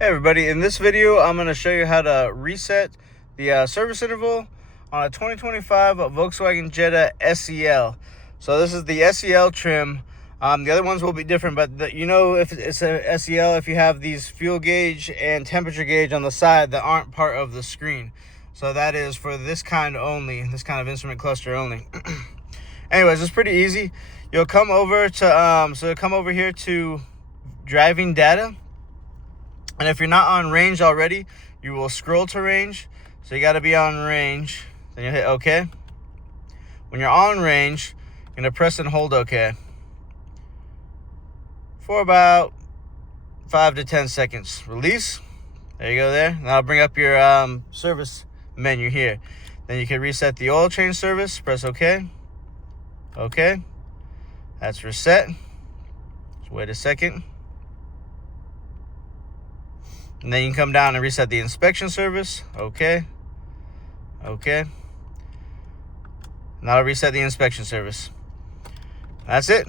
Hey everybody, in this video I'm going to show you how to reset the service interval on a 2025 Volkswagen Jetta SEL. So this is the SEL trim. The other ones will be different, but if it's a SEL, if you have these fuel gauge and temperature gauge on the side that aren't part of the screen. So that is for this kind only, this kind of instrument cluster only. Anyways, it's pretty easy. You'll come over to come over here to driving data. And if you're not on range already, you will scroll to range. So you got to be on range. Then you hit OK. When you're on range, you're going to press and hold OK for about 5 to 10 seconds. Release. There you go there. And that'll bring up your service menu here. Then you can reset the oil change service. Press OK. OK. That's reset. Just wait a second. And then you can come down and reset the inspection service. Okay. Okay. Now I'll reset the inspection service. That's it.